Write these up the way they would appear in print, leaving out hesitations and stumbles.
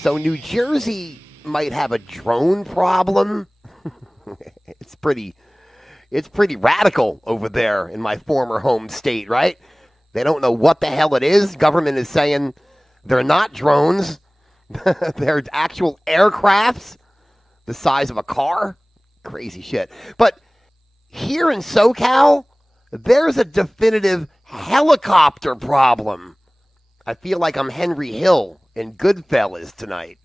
So New Jersey might have a drone problem. It's pretty radical over there in my former home state, right? They don't know what the hell it is. Government is saying they're not drones. They're actual aircrafts the size of a car. Crazy shit. But here in SoCal, there's a definitive helicopter problem. I feel like I'm Henry Hill in Goodfellas tonight.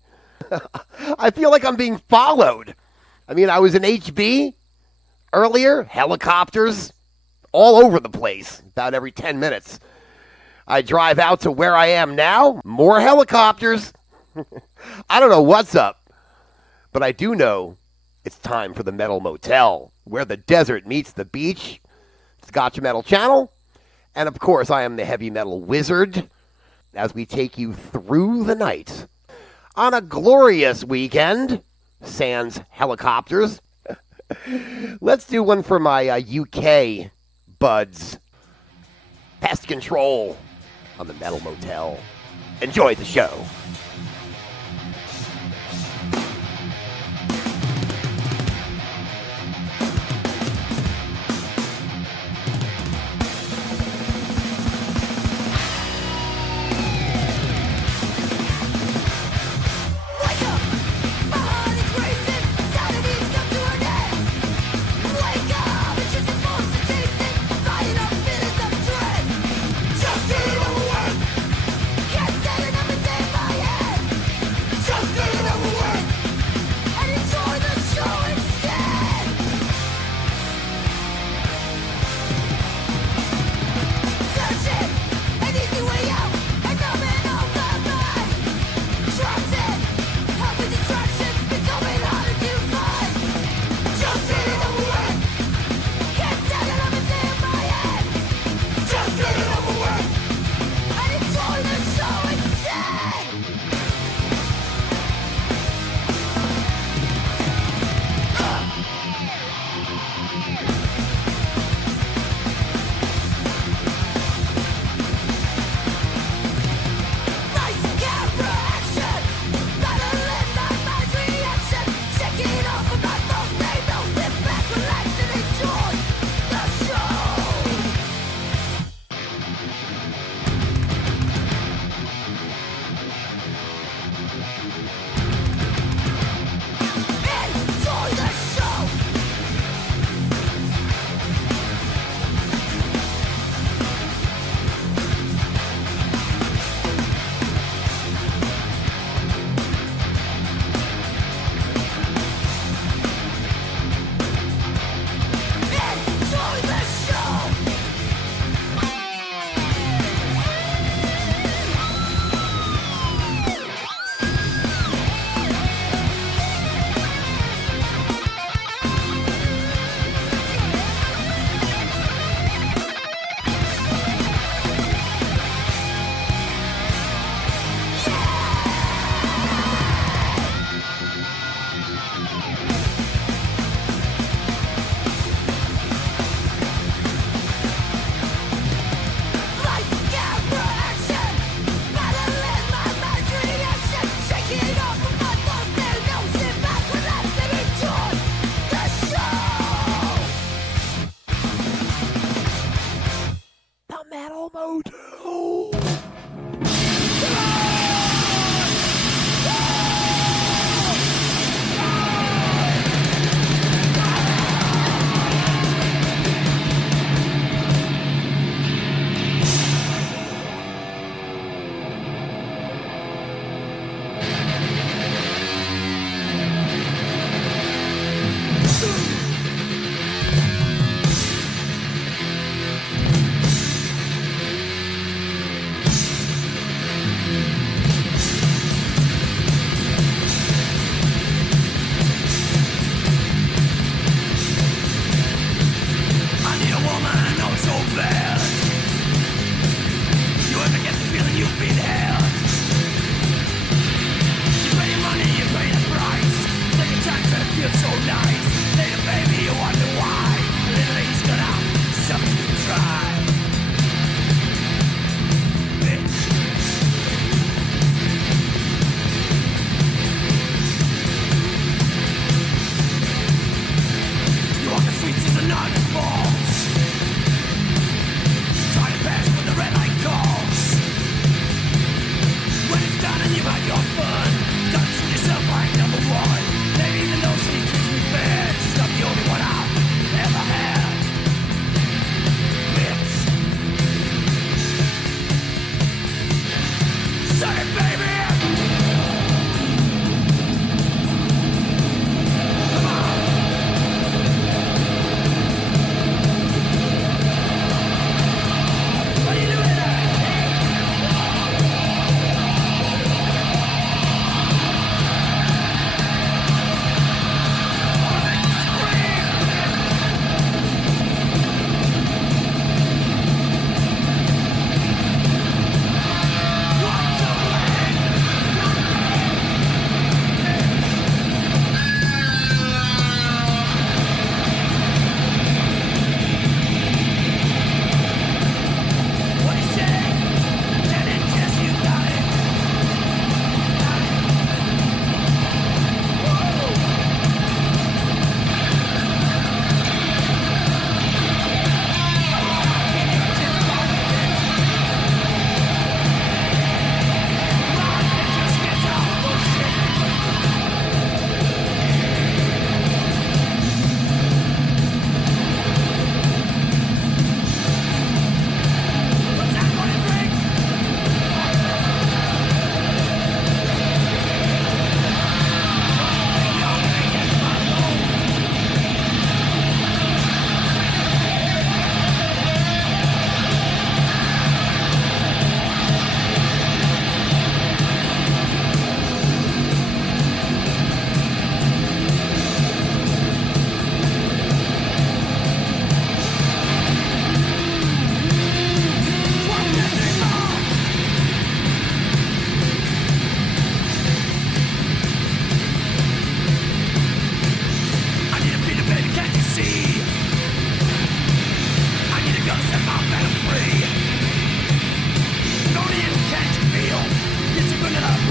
I feel like I'm being followed. I mean, I was in HB earlier. Helicopters all over the place, about every 10 minutes. I drive out to where I am now. More helicopters. I don't know what's up, but I do know it's time for the Metal Motel, where the desert meets the beach. It's Gotcha Metal Channel. And of course, I am the heavy metal wizard as we take you through the night on a glorious weekend, sans helicopters. Let's do one for my UK buds. Pest Control on the Metal Motel. Enjoy the show.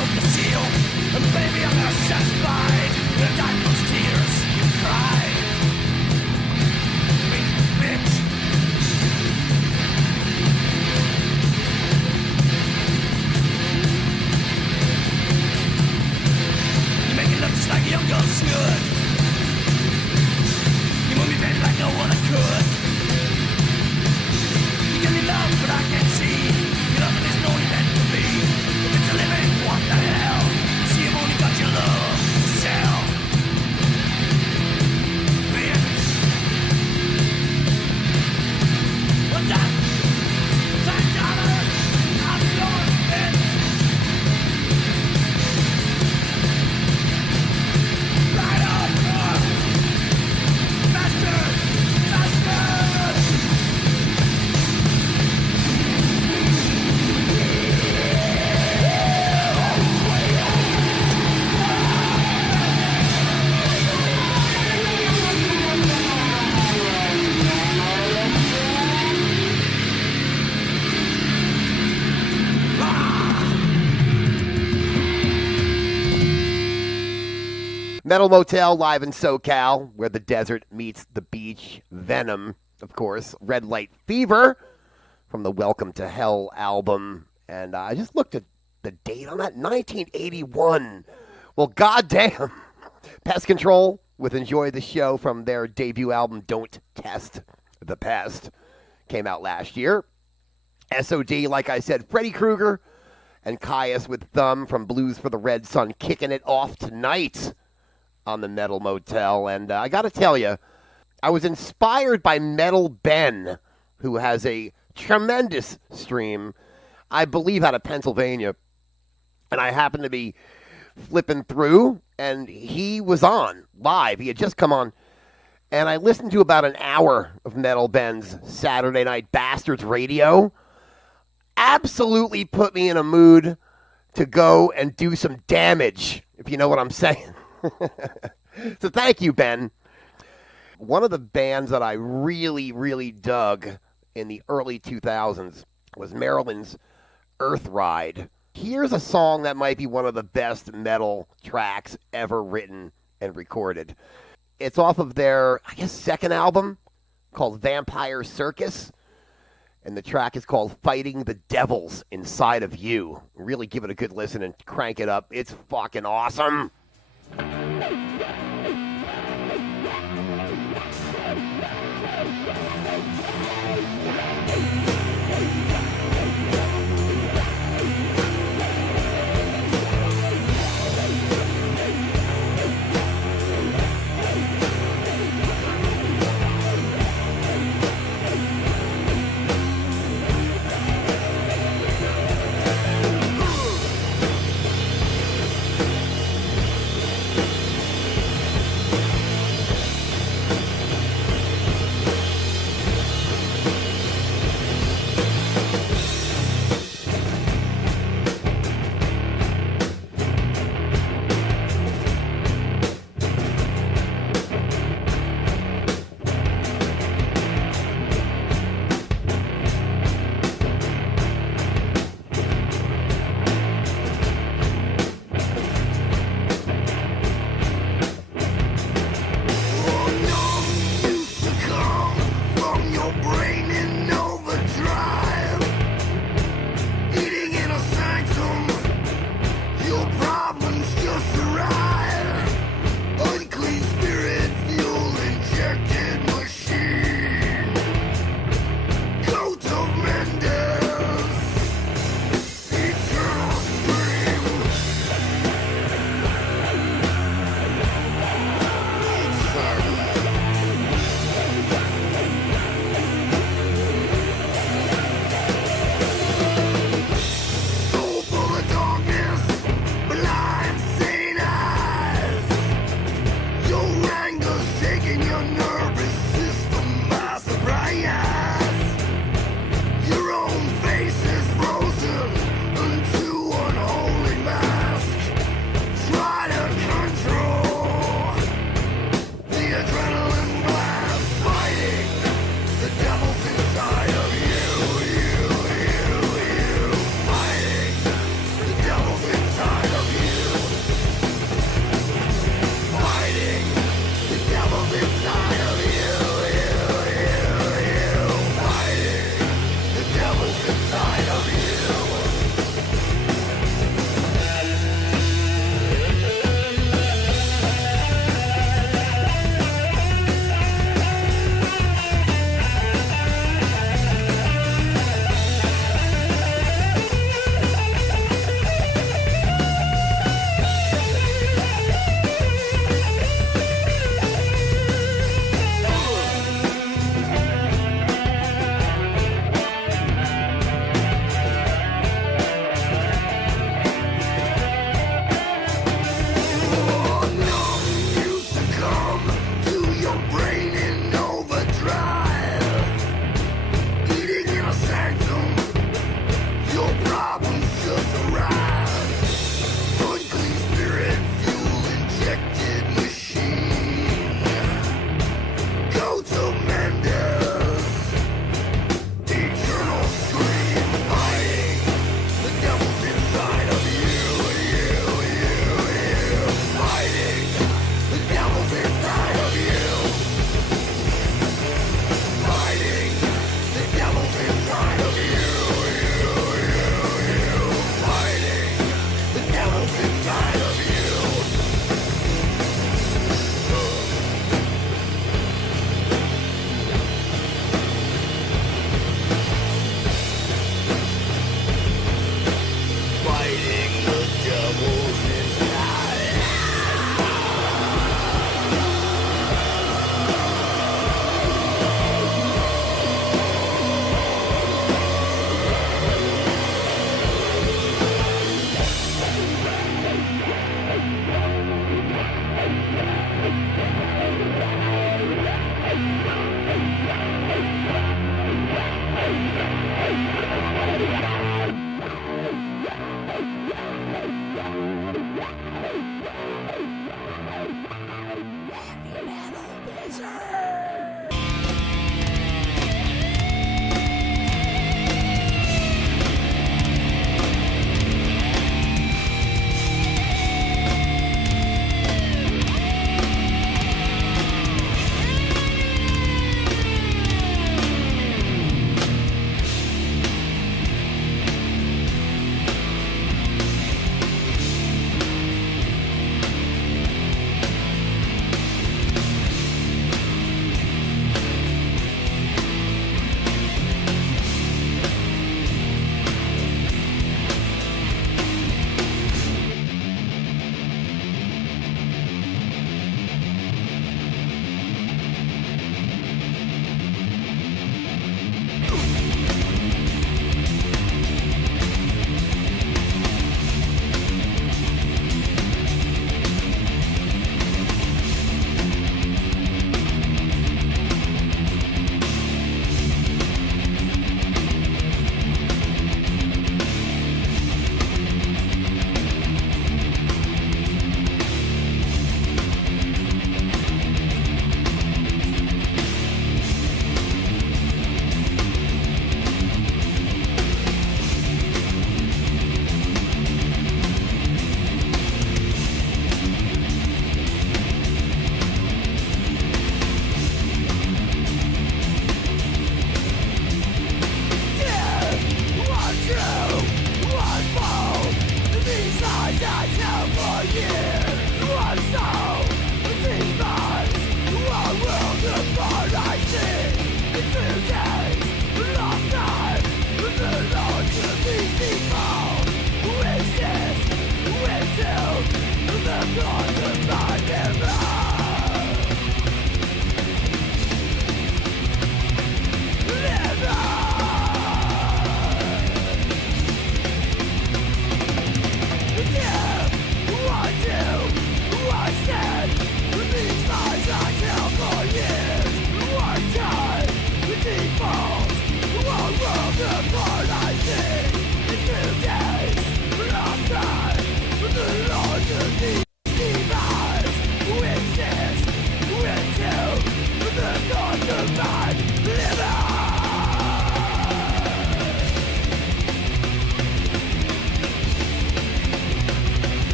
broke the seal, and baby I'm not satisfied. The night those tears you cried. Weak bitch. You make it look just like a young girl should. You move me back like no one could. You give me love, but I can't see. Your love is only meant for me. If it's a living, what the hell? See, I've only got your love to sell. Bitch. What's that? $10. I'm yours, bitch. Right up, bastard, bastard. Metal Motel live in SoCal, where the desert meets the beach. Venom, of course. Red Light Fever from the Welcome to Hell album. And I just looked at the date on that, 1981. Well, goddamn. Pest Control with Enjoy the Show from their debut album, Don't Test the Pest. Came out last year. SOD, like I said, Freddy Krueger and Caius with Thumb from Blues for the Red Sun kicking it off tonight on the Metal Motel. And I got to tell you, I was inspired by Metal Ben, who has a tremendous stream, I believe out of Pennsylvania. And I happened to be flipping through, and he was on live. He had just come on. And I listened to about an hour of Metal Ben's Saturday Night Bastards radio. Absolutely put me in a mood to go and do some damage, if you know what I'm saying. So thank you, Ben. One of the bands that I really, really dug in the early 2000s was Maryland's Earth Ride. Here's a song that might be one of the best metal tracks ever written and recorded. It's off of their, I guess, second album called Vampire Circus. And the track is called Fighting the Devils Inside of You. Really give it a good listen and crank it up. It's fucking awesome.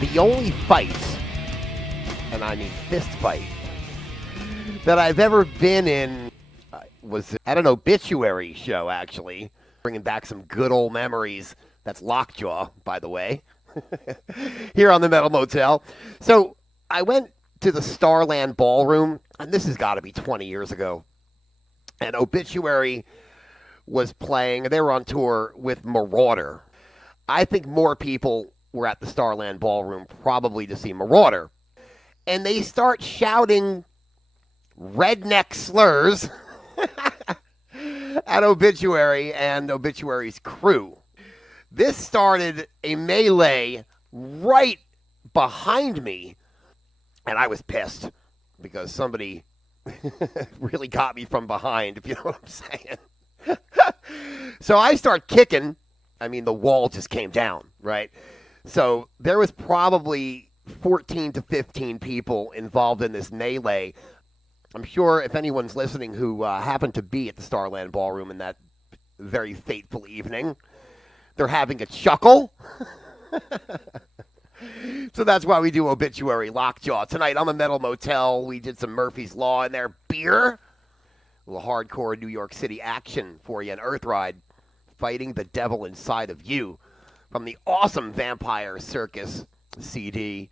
the only fight, and I mean fist fight, that I've ever been in was at an obituary show, actually. Bringing back some good old memories. That's Lockjaw, by the way, here on the Metal Motel. So I went to the Starland Ballroom, and this has got to be 20 years ago. And Obituary was playing. They were on tour with Marauder. I think more people were at the Starland Ballroom probably to see Marauder. And they start shouting redneck slurs at Obituary and Obituary's crew. This started a melee right behind me, and I was pissed because somebody really got me from behind, if you know what I'm saying. So I start kicking. I mean, the wall just came down, right? So there was probably 14 to 15 people involved in this melee. I'm sure if anyone's listening who happened to be at the Starland Ballroom in that very fateful evening, they're having a chuckle. So that's why we do Obituary Lockjaw. Tonight on the Metal Motel, we did some Murphy's Law in there. Beer. A little hardcore New York City action for you. An Earth Ride. Fighting the Devil Inside of You. From the awesome Vampire Circus CD.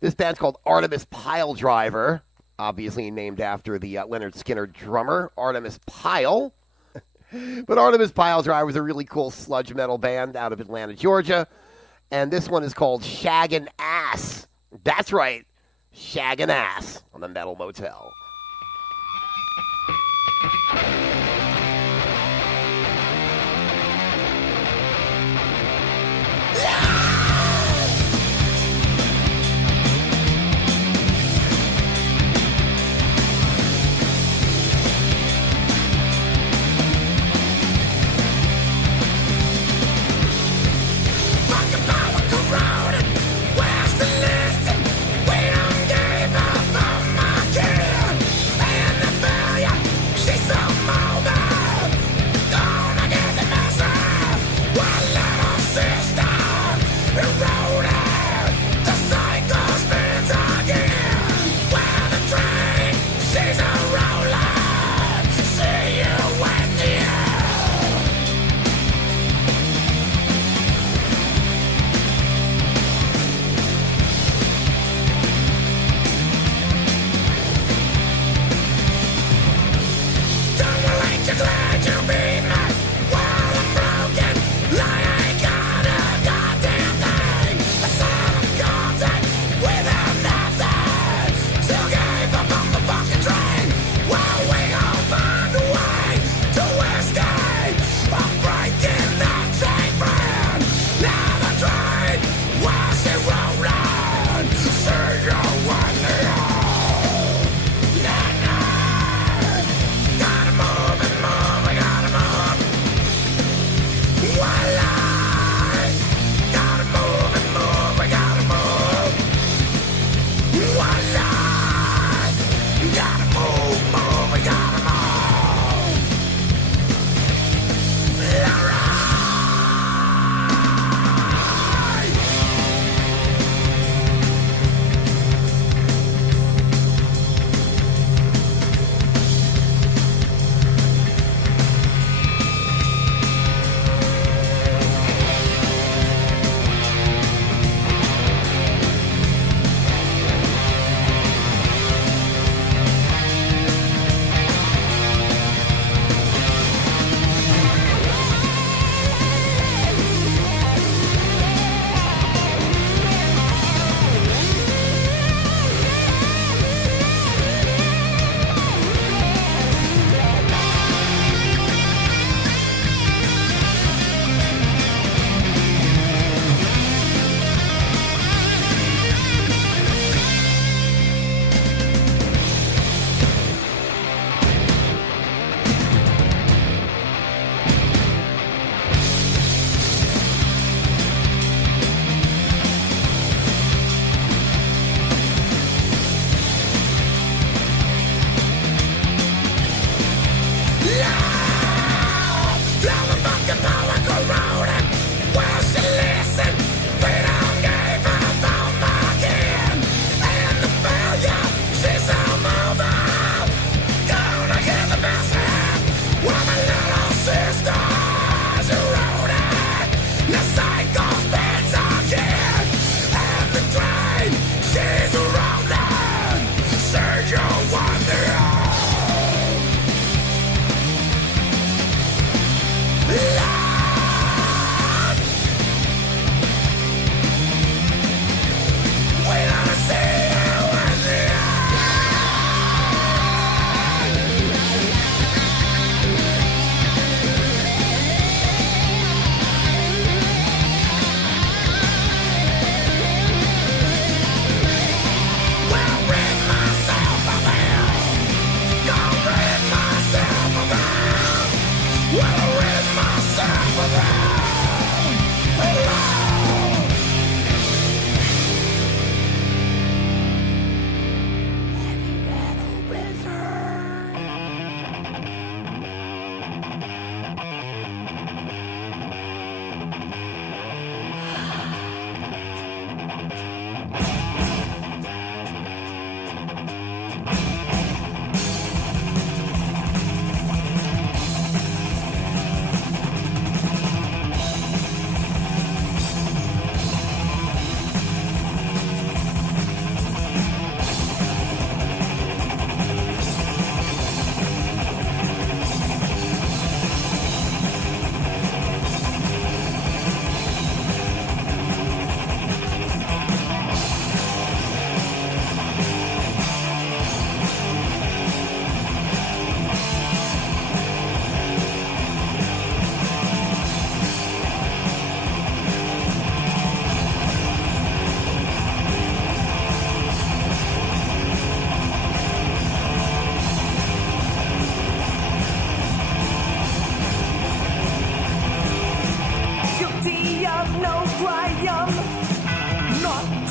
This band's called Artemis Piledriver. Obviously named after the Leonard Skinner drummer, Artemis Pyle. But Artemis Piledriver was a really cool sludge metal band out of Atlanta, Georgia. And this one is called Shaggin' Ass. That's right, Shaggin' Ass on the Metal Motel. She's so more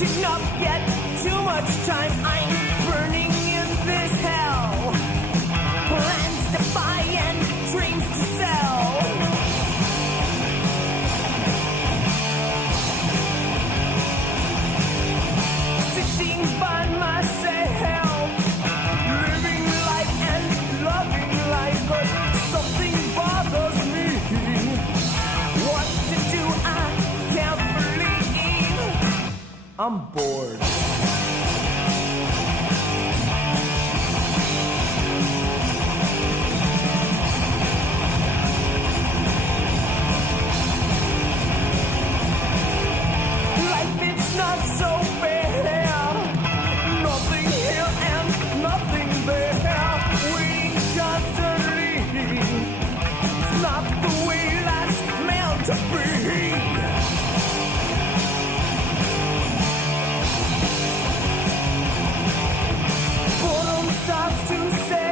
acting up yet. Too much time, I'm burning in this hell. Plans to buy and dreams to sell. Sitting by myself, living life and loving life, but something bothers me. What to do, I can't believe. I'm bored. Life is not so fair. Nothing here and nothing there. Waiting constantly. It's not the way life's meant to be. Boredom starts to set.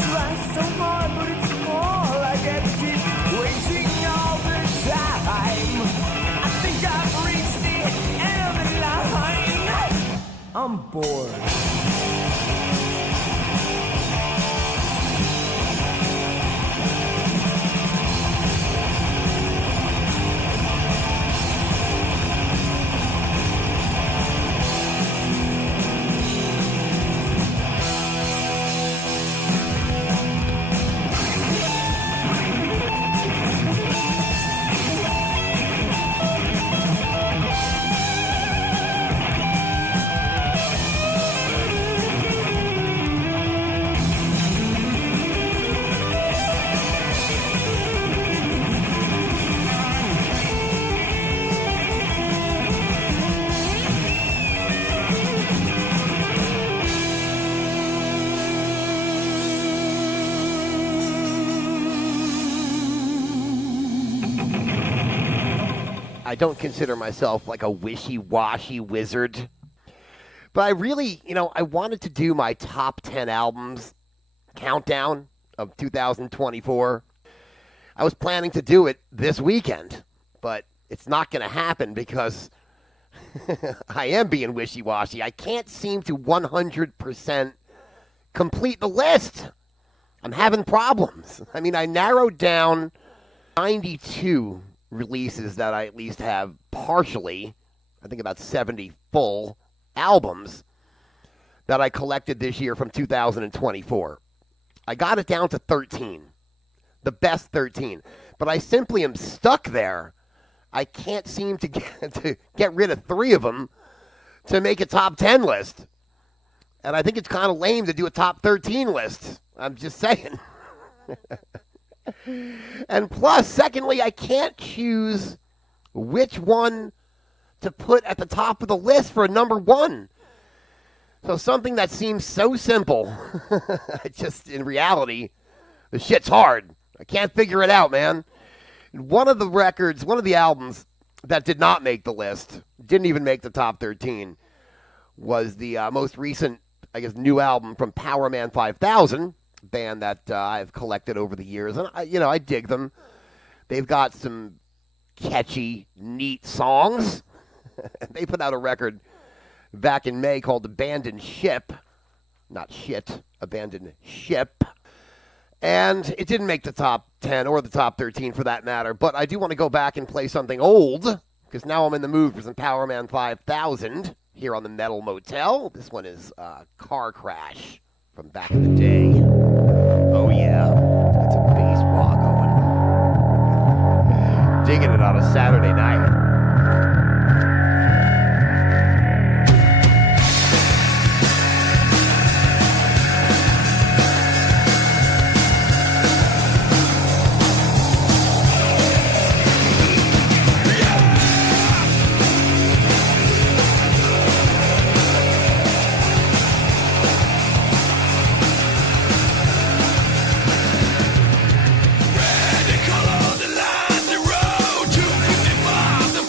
Try so hard, but it's more like I keep waiting all the time. I think I've reached the end of the line. I'm bored. I don't consider myself like a wishy-washy wizard. But I really, I wanted to do my top 10 albums countdown of 2024. I was planning to do it this weekend, but it's not going to happen because I am being wishy-washy. I can't seem to 100% complete the list. I'm having problems. I mean, I narrowed down 92 releases that I at least have partially, I think about 70 full albums that I collected this year from 2024. I got it down to 13, the best 13, but I simply am stuck there. I can't seem to get rid of 3 of them to make a top 10 list. And I think it's kind of lame to do a top 13 list. I'm just saying. And plus, secondly, I can't choose which one to put at the top of the list for number 1. So something that seems so simple, just in reality, the shit's hard. I can't figure it out, man. One of the albums that did not make the list, didn't even make the top 13, was the most recent, I guess, new album from Power Man 5000. Band that I've collected over the years, and I dig them. They've got some catchy, neat songs. They put out a record back in May called Abandoned Ship. Not shit, Abandoned Ship. And it didn't make the top 10 or the top 13 for that matter, but I do want to go back and play something old, because now I'm in the mood for some Power Man 5000 here on the Metal Motel. This one is Car Crash from back in the day. Oh, yeah. It's a bass rock going. Digging it on a Saturday night. Red color, the line, the road to 55.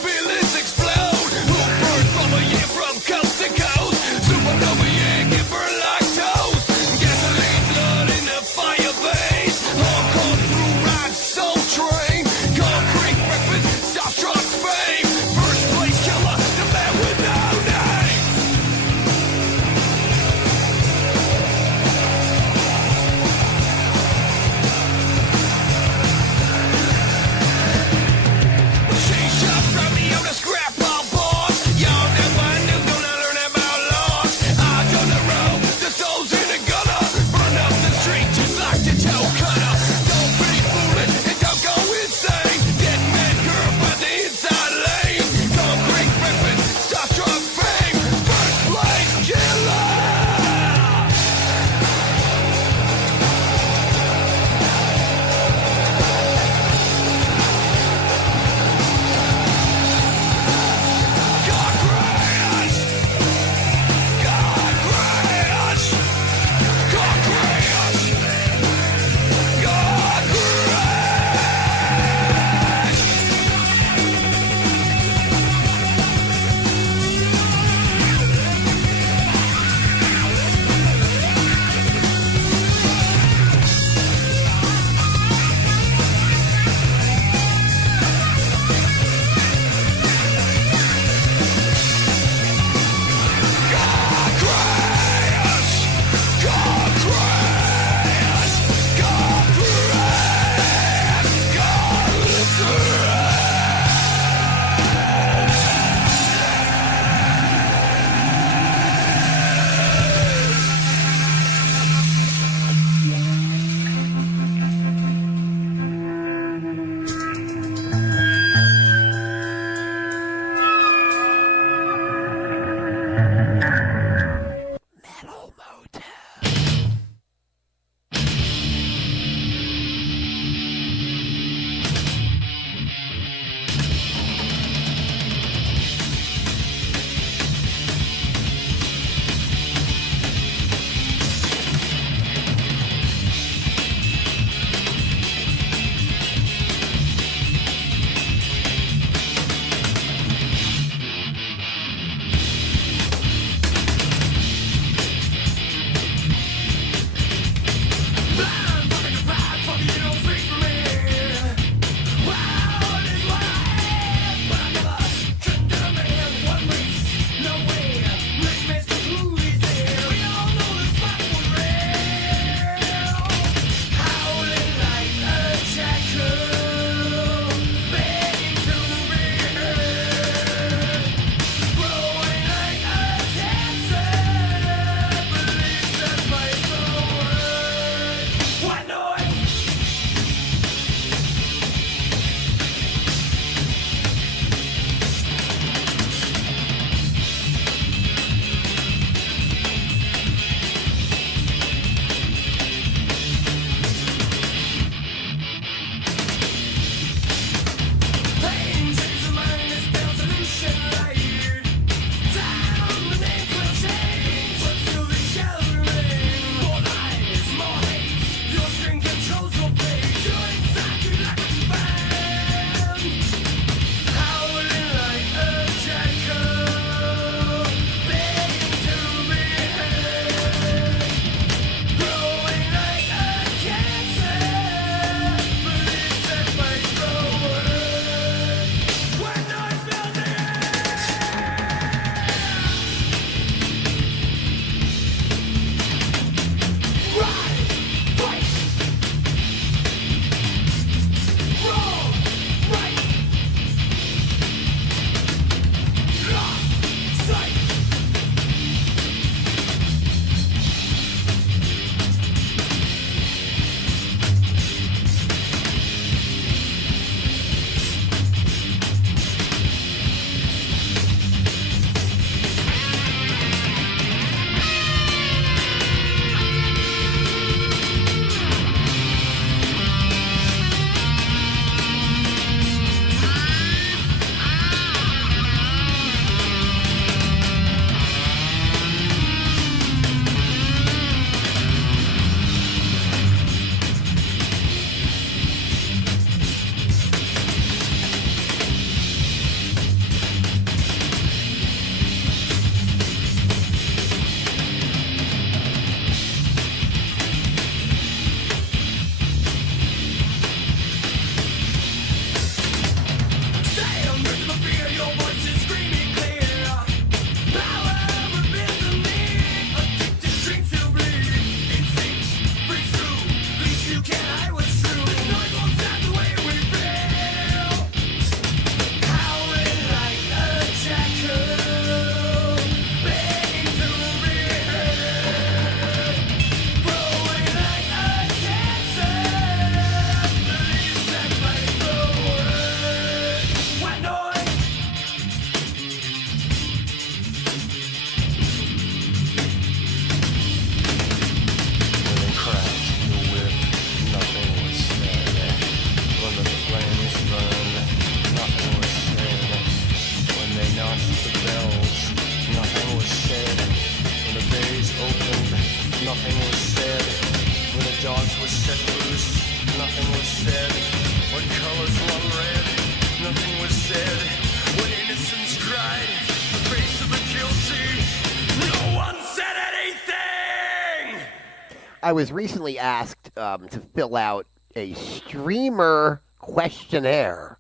I was recently asked to fill out a streamer questionnaire.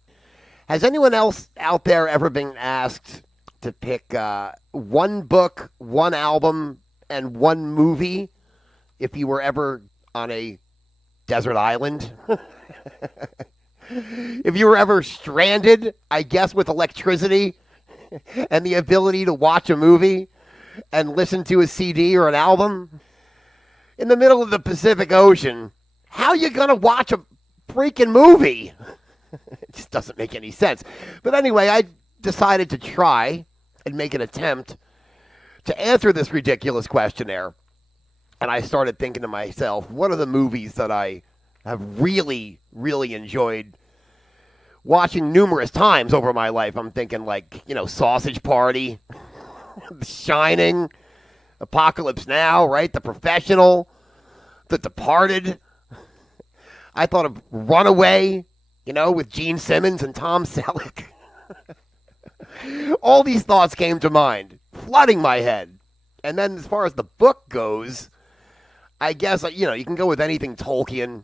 Has anyone else out there ever been asked to pick one book, one album, and one movie if you were ever on a desert island? If you were ever stranded, I guess, with electricity and the ability to watch a movie and listen to a CD or an album in the middle of the Pacific Ocean, how you going to watch a freaking movie? It just doesn't make any sense. But anyway, I decided to try and make an attempt to answer this ridiculous questionnaire. And I started thinking to myself, what are the movies that I have really, really enjoyed watching numerous times over my life? I'm thinking like, Sausage Party, The Shining, Apocalypse Now, right? The Professional, The Departed. I thought of Runaway, with Gene Simmons and Tom Selleck. All these thoughts came to mind, flooding my head. And then as far as the book goes, I guess, you can go with anything Tolkien,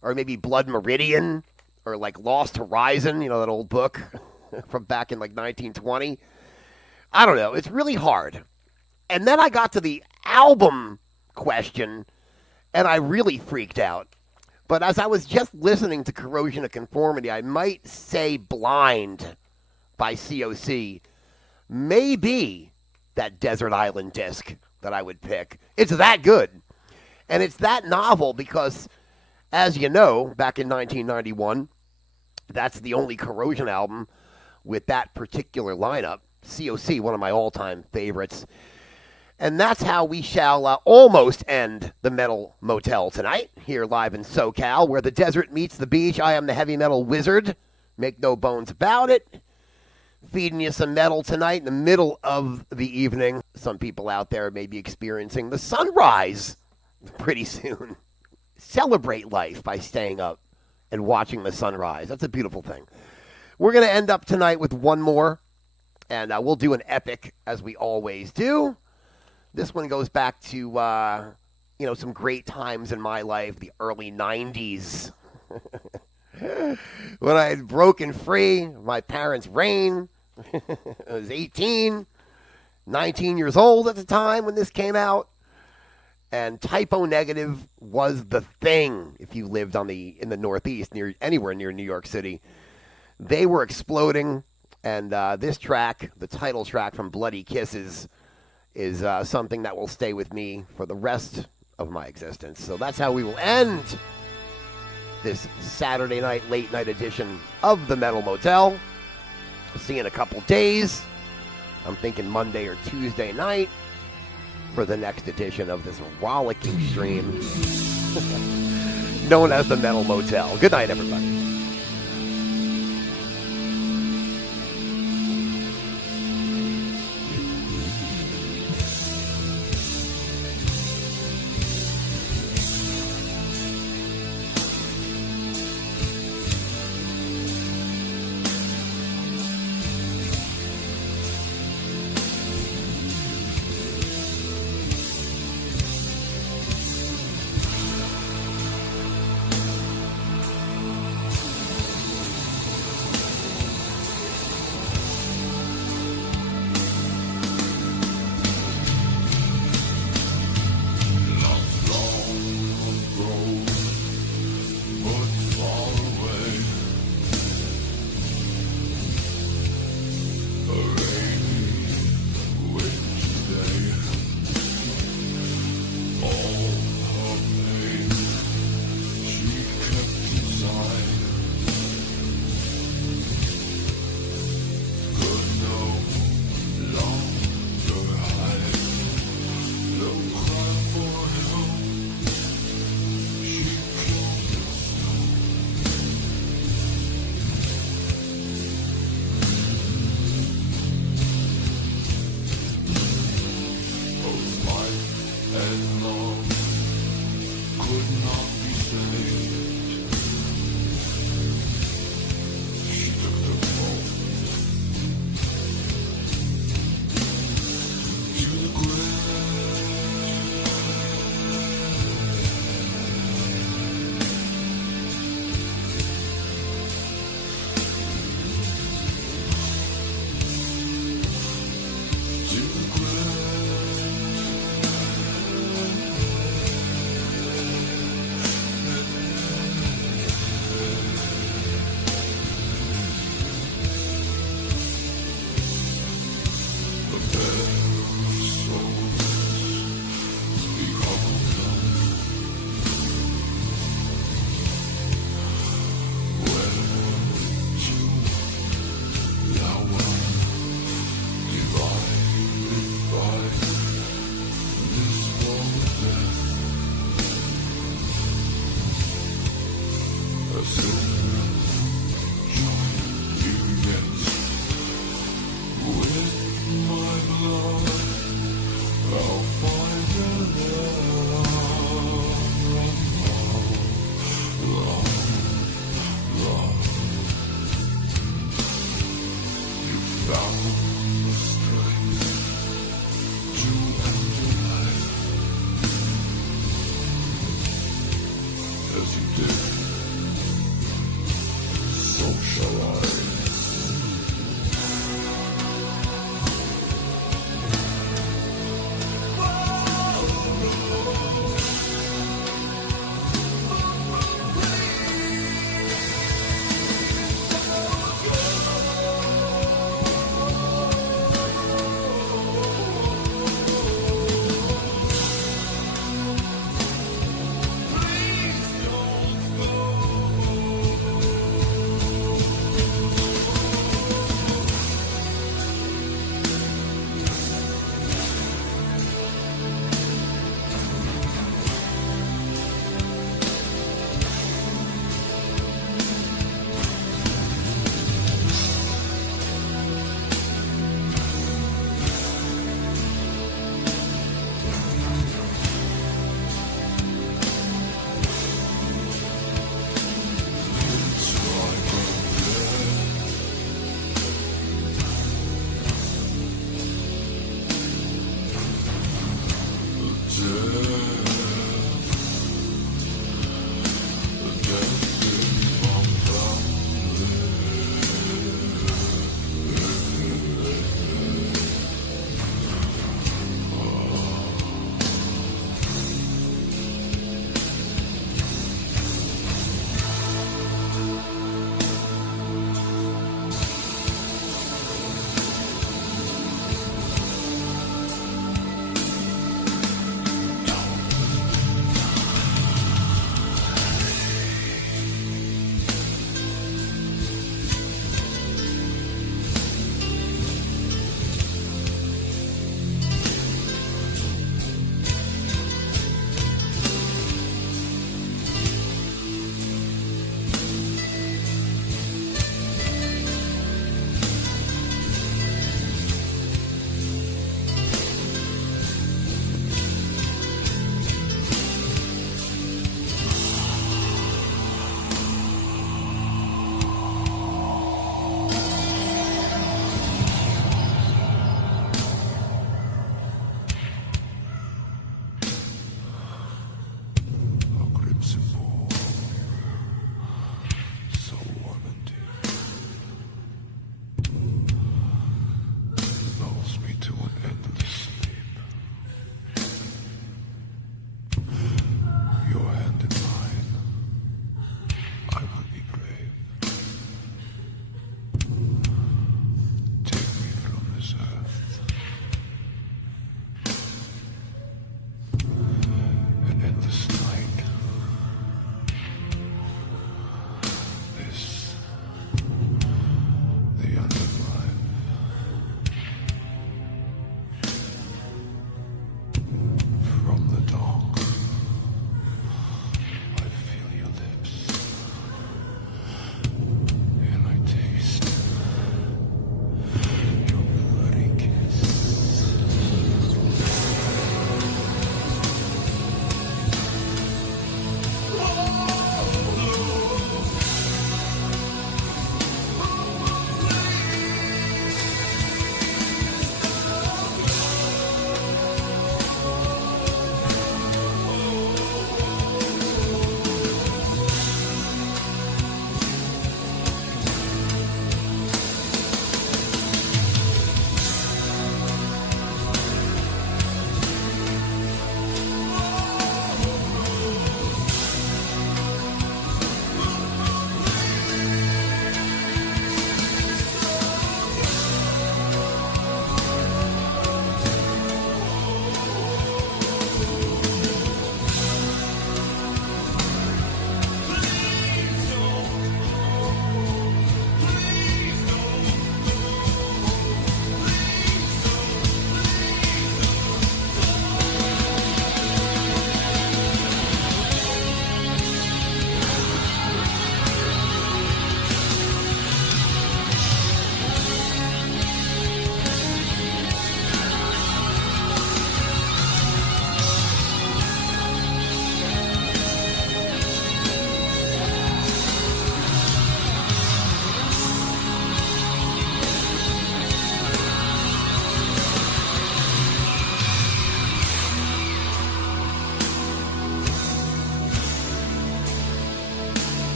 or maybe Blood Meridian, or like Lost Horizon, that old book from back in like 1920. I don't know. It's really hard. And then I got to the album question, and I really freaked out. But as I was just listening to Corrosion of Conformity, I might say Blind by COC may be that Desert Island disc that I would pick. It's that good. And it's that novel because, as you know, back in 1991, that's the only Corrosion album with that particular lineup. COC, one of my all-time favorites. And that's how we shall almost end the Metal Motel tonight, here live in SoCal, where the desert meets the beach. I am the heavy metal wizard. Make no bones about it. Feeding you some metal tonight in the middle of the evening. Some people out there may be experiencing the sunrise pretty soon. Celebrate life by staying up and watching the sunrise. That's a beautiful thing. We're going to end up tonight with one more, and we'll do an epic, as we always do. This one goes back to, some great times in my life, the early 90s. When I had broken free of my parents' reign. I was 18, 19 years old at the time when this came out. And Typo Negative was the thing if you lived in the Northeast, anywhere near New York City. They were exploding, and this track, the title track from Bloody Kisses, is something that will stay with me for the rest of my existence. So that's how we will end this Saturday night, late night edition of the Metal Motel. See you in a couple days. I'm thinking Monday or Tuesday night for the next edition of this rollicking stream known as the Metal Motel. Good night, everybody.